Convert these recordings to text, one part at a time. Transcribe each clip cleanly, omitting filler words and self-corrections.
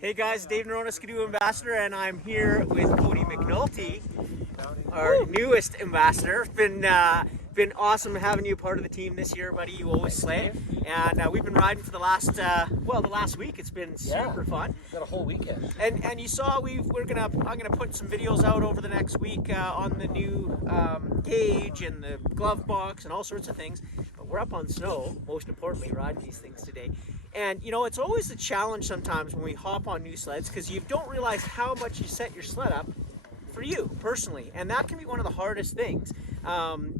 Hey guys, Dave Norona, Skidoo Ambassador, and I'm here with Cody McNulty, our newest ambassador. Been awesome having you part of the team this year, buddy. You always slay, and we've been riding for the last the last week. It's been super fun. Got a whole weekend. And you saw I'm gonna put some videos out over the next week on the new gauge and the glove box and all sorts of things. But we're up on snow, most importantly, riding these things today. And you know, it's always a challenge sometimes when we hop on new sleds because you don't realize how much you set your sled up for you personally, and that can be one of the hardest things.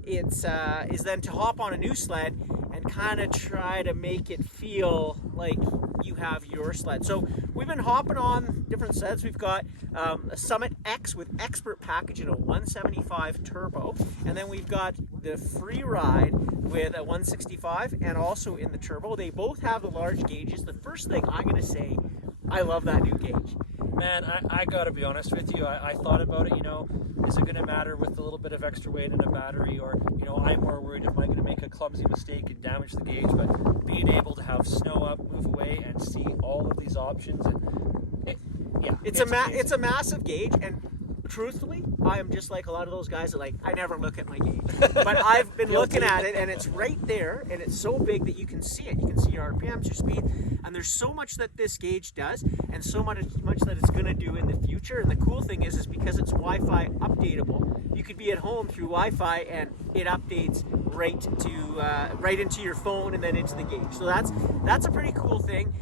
Is then to hop on a new sled and kind of try to make it feel like you have your sled. So we've been hopping on different sleds. We've got a Summit X with expert package in a 175 turbo, and then we've got the Freeride with a 165 and also in the turbo. They both have the large gauges. The first thing I'm going to say, I love that new gauge. Man, I gotta be honest with you. I thought about it, is it gonna matter with a little bit of extra weight in a battery, or, I'm more worried, am I gonna make a clumsy mistake and damage the gauge? But being able to have snow up, move away, and see all of these options, and it's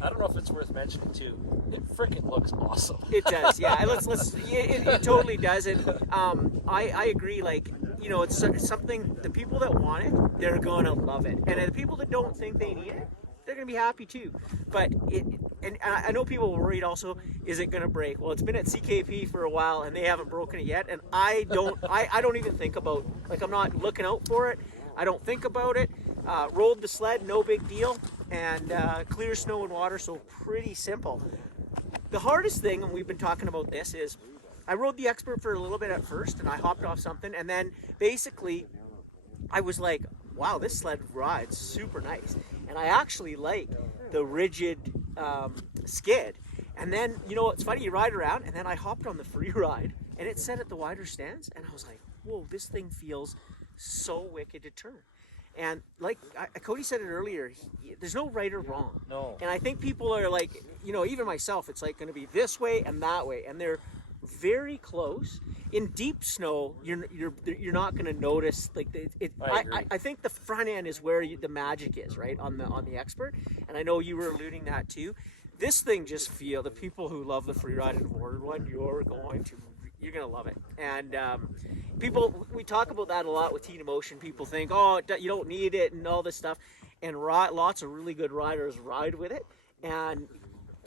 I don't know if it's worth mentioning too. It freaking looks awesome. It does, yeah. It totally does. And I agree. It's something. The people that want it, they're gonna love it, and the people that don't think they need it, they're gonna be happy too. But I know people are worried also, is it gonna break? Well, it's been at CKP for a while and they haven't broken it yet, and I don't even think about, I'm not looking out for it. I don't think about it. Rolled the sled, no big deal, and clear snow and water, so pretty simple. The hardest thing, and we've been talking about this, is I rode the Expert for a little bit at first, and I hopped off something, and then basically I was like, wow, this sled rides super nice. And I actually like the rigid skid. And then, it's funny, you ride around, and then I hopped on the Freeride, and it set at the wider stance, and I was like, whoa, this thing feels so wicked to turn. And like Cody said it earlier, there's no right or wrong. No. And I think people are like, even myself, it's like going to be this way and that way, and they're very close. In deep snow, you're not going to notice I think the front end is where the magic is, right, on the Expert. And I know you were alluding that too. This thing just the people who love the Freeride and ordered one, you're going to love it. And we talk about that a lot with Teen Emotion. People think, oh, you don't need it and all this stuff, and lots of really good riders ride with it. And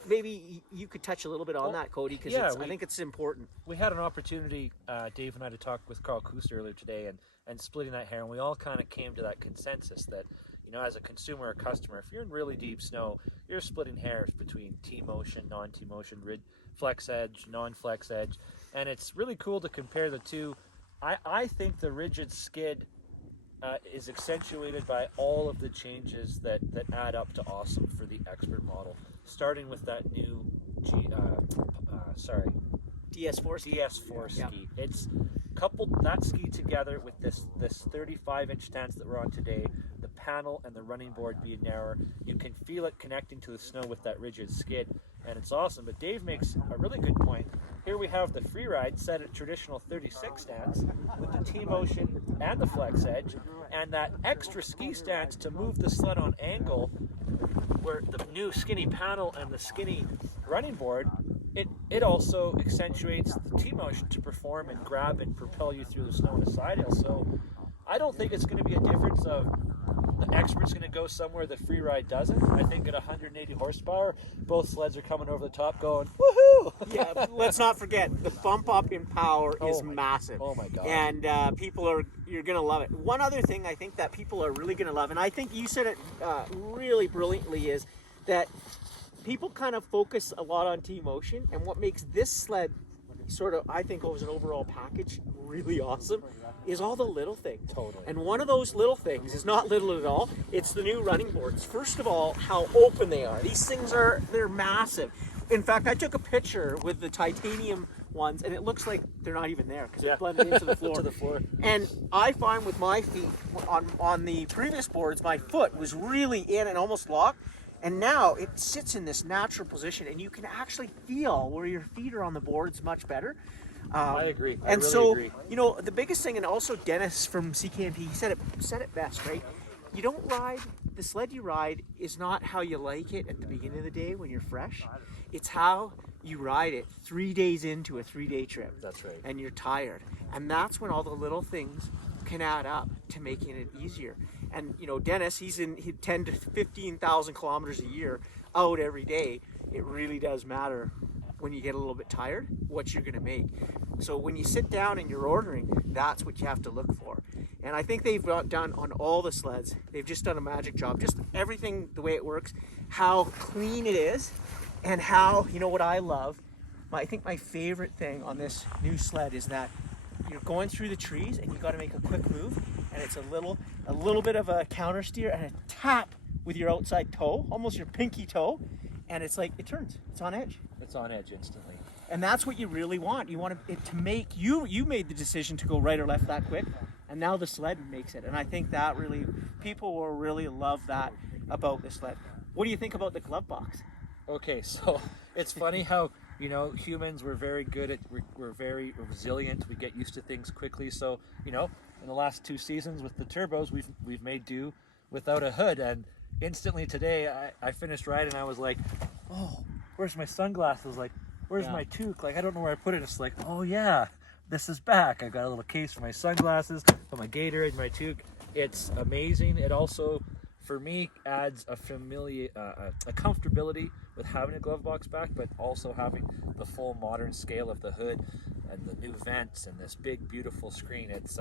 maybe you could touch a little bit on that, Cody, because I think it's important. We had an opportunity, Dave and I, to talk with Carl Kuster earlier today, and splitting that hair, and we all kind of came to that consensus that, as a consumer or customer, if you're in really deep snow, you're splitting hairs between T-motion, non-T-motion, flex edge, non-flex edge, and it's really cool to compare the two. I think the rigid skid is accentuated by all of the changes that add up to awesome for the Expert model, starting with that new DS4 ski. DS4 ski. It's coupled that ski together with this 35-inch stance that we're on today, the panel and the running board being narrower. You can feel it connecting to the snow with that rigid skid, and it's awesome. But Dave makes a really good point. Here we have the Freeride set at traditional 36 stance with the T-motion and the flex edge, and that extra ski stance to move the sled on angle, where the new skinny panel and the skinny running board, it also accentuates the T-motion to perform and grab and propel you through the snow in a side hill. So I don't think it's going to be a difference of the Expert's going to go somewhere the Freeride doesn't. I think at 180 horsepower, both sleds are coming over the top going, woohoo! Yeah, let's not forget, the bump up in power is massive. Oh my God. And you're going to love it. One other thing I think that people are really going to love, and I think you said it really brilliantly, is that people kind of focus a lot on T-motion, and what makes this sled sort of, I think, as an overall package, really awesome, is all the little things. Totally. And one of those little things is not little at all. It's the new running boards. First of all, how open they are. These things they're massive. In fact, I took a picture with the titanium ones, and it looks like they're not even there because Yeah. they're blended into the floor. To the floor. And I find with my feet on the previous boards, my foot was really in and almost locked. And now it sits in this natural position, and you can actually feel where your feet are on the boards much better. I agree. I And really so, agree. you know, the biggest thing, and also Dennis from CKMP, he said it best, right? You don't ride, the sled you ride is not how you like it at the beginning of the day when you're fresh. It's how you ride it 3 days into a 3-day trip. That's right. And you're tired. And that's when all the little things can add up to making it easier. And, you know, Dennis, he's 10 to 15,000 kilometers a year out every day. It really does matter when you get a little bit tired, what you're going to make. So when you sit down and you're ordering, that's what you have to look for. And I think they've done on all the sleds, they've just done a magic job. Just everything, the way it works, how clean it is, and how, you know what I love, I think my favorite thing on this new sled is that you're going through the trees and you got to make a quick move, and it's a little bit of a counter steer and a tap with your outside toe, almost your pinky toe, and it's like it turns. It's on edge. It's on edge instantly. And that's what you really want. You want it to make you made the decision to go right or left that quick, and now the sled makes it. And I think that really, people will really love that about the sled. What do you think about the glove box? Okay, so it's funny how, you know, humans, we're very good at, we're very resilient. We get used to things quickly. So, you know, in the last 2 seasons with the turbos, we've made do without a hood. And instantly today, I finished riding and I was like, oh, where's my sunglasses? Like, where's my toque? Like, I don't know where I put it. It's like, oh yeah, this is back. I got a little case for my sunglasses, for my Gatorade, my toque. It's amazing. It also, for me, adds a a comfortability with having a glove box back, but also having the full modern scale of the hood and the new vents and this big, beautiful screen. It's,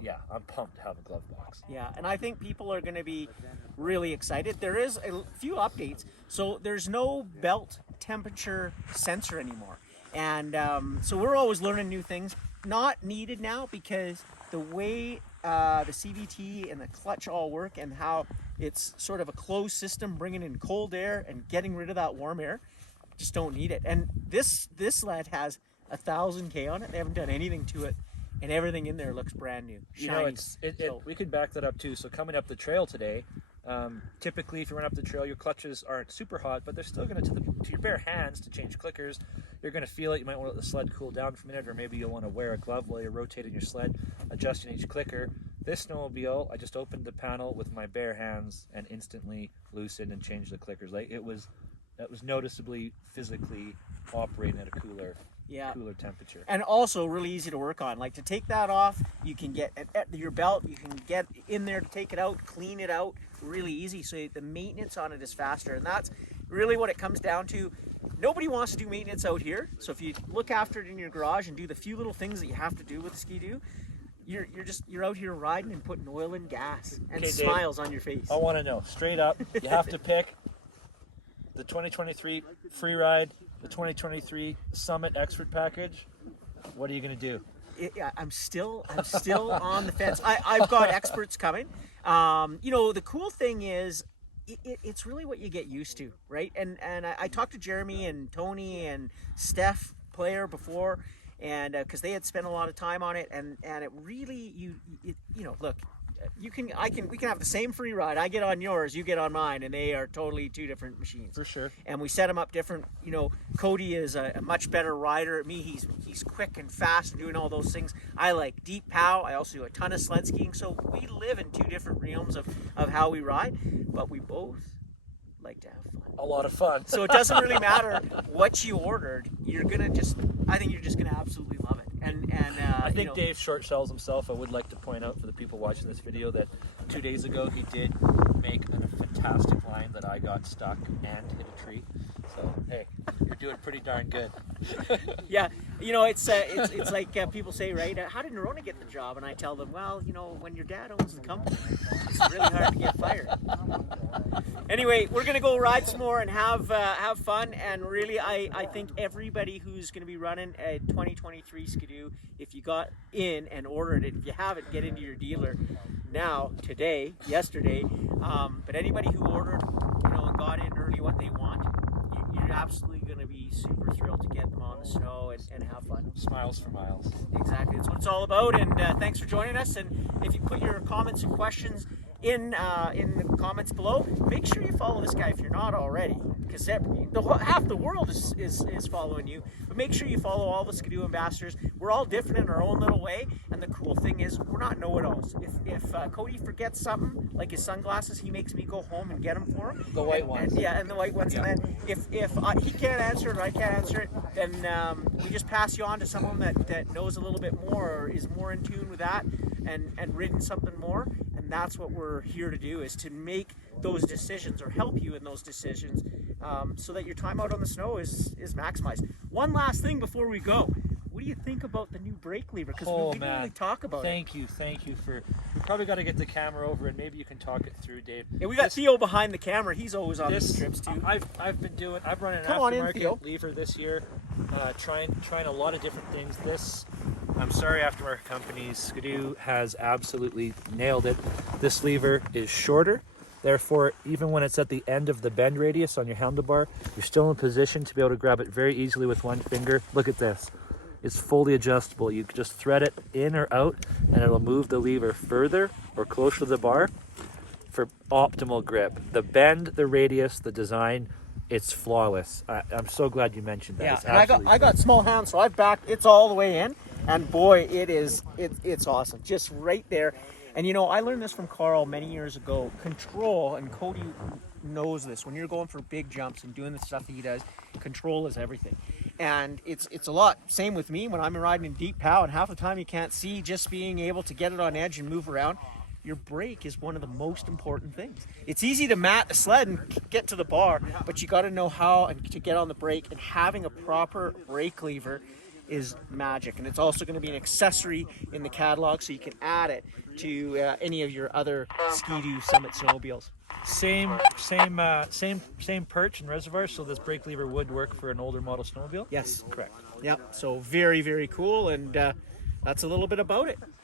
yeah, I'm pumped to have a glove box. Yeah, and I think people are going to be really excited. There is a few updates. So there's no belt temperature sensor anymore. And so we're always learning new things. Not needed now because the way the CVT and the clutch all work and how it's sort of a closed system, bringing in cold air and getting rid of that warm air, just don't need it. And this sled has 1,000K on it. They haven't done anything to it, and everything in there looks brand new. You know, we could back that up too. So coming up the trail today, typically if you run up the trail, your clutches aren't super hot, but they're still going to your bare hands to change clickers. You're going to feel it. You might want to let the sled cool down for a minute, or maybe you'll want to wear a glove while you're rotating your sled, adjusting each clicker. This snowmobile, I just opened the panel with my bare hands and instantly loosened and changed the clickers. Like that was noticeably physically operating at a cooler temperature. And also really easy to work on. Like to take that off, you can get at your belt, you can get in there to take it out, clean it out, really easy. So the maintenance on it is faster, and that's really what it comes down to. Nobody wants to do maintenance out here. So if you look after it in your garage and do the few little things that you have to do with the Ski-Doo, you're out here riding and putting oil and gas and smiles on your face. I want to know, straight up, you have to pick the 2023 Freeride, the 2023 Summit Expert Package. What are you going to do? I'm still on the fence. I've got experts coming. You know, the cool thing is it's really what you get used to, right? And I talked to Jeremy and Tony and Steph Player before, and because they had spent a lot of time on it, and it really you know, look, we can have the same free ride. I get on yours, you get on mine, and they are totally two different machines. For sure. And we set them up different. You know, Cody is a much better rider. Me, he's quick and fast and doing all those things. I like deep pow. I also do a ton of sled skiing. So we live in two different realms of how we ride, but we both like to have fun. A lot of fun. So it doesn't really matter what you ordered. I think you're just gonna absolutely love it. And I think Dave short sells himself. I would like to point out for the people watching this video that 2 days ago he did make a fantastic line that I got stuck and hit a tree. So hey, you're doing pretty darn good. Yeah, you know, it's like people say, right? How did Norona get the job? And I tell them, well, you know, when your dad owns the company, it's really hard to get fired. Anyway, we're gonna go ride some more and have fun. And really, I think everybody who's gonna be running a 2023 Ski-Doo, if you got in and ordered it, if you haven't, get into your dealer now, today, yesterday. But anybody who ordered, you know, and got in early what they want, you're absolutely going to be super thrilled to get them on the snow and have fun. Smiles for miles. Exactly, that's what it's all about. And thanks for joining us. And if you put your comments and questions in the comments below, make sure you follow this guy if you're not already, because half the world is following you. But make sure you follow all the Ski-Doo ambassadors. We're all different in our own little way, and the cool thing is we're not know-it-alls. If Cody forgets something like his sunglasses, he makes me go home and get them for him. The white ones. And the white ones. Yeah. And then if he can't answer it or I can't answer it, then we just pass you on to someone that knows a little bit more or is more in tune with that and ridden something more. And that's what we're here to do, is to make those decisions or help you in those decisions, so that your time out on the snow is maximized. One last thing before we go. What do you think about the new brake lever? Because we didn't really talk about it. Thank you for. We probably got to get the camera over and maybe you can talk it through, Dave. Yeah, we got Theo behind the camera. He's always on these trips too. I've run an aftermarket lever this year, trying a lot of different things. I'm sorry, aftermarket companies, Ski-Doo has absolutely nailed it. This lever is shorter. Therefore, even when it's at the end of the bend radius on your handlebar, you're still in position to be able to grab it very easily with one finger. Look at this. It's fully adjustable. You can just thread it in or out and it'll move the lever further or closer to the bar for optimal grip. The bend, the radius, the design, it's flawless. I'm so glad you mentioned that. Yeah, and I got small hands, so I've backed, it's all the way in, and boy, it's awesome. Just right there. And you know, I learned this from Carl many years ago. Control, and Cody knows this, when you're going for big jumps and doing the stuff that he does, control is everything. And it's a lot. Same with me when I'm riding in deep pow, and half the time you can't see. Just being able to get it on edge and move around. Your brake is one of the most important things. It's easy to mat a sled and get to the bar, but you got to know how to get on the brake. And having a proper brake lever is magic. And it's also going to be an accessory in the catalog, so you can add it to any of your other Ski-Doo Summit snowmobiles. Same perch and reservoir, so this brake lever would work for an older model snowmobile? Yes, correct. Yep, so very, very cool, and that's a little bit about it.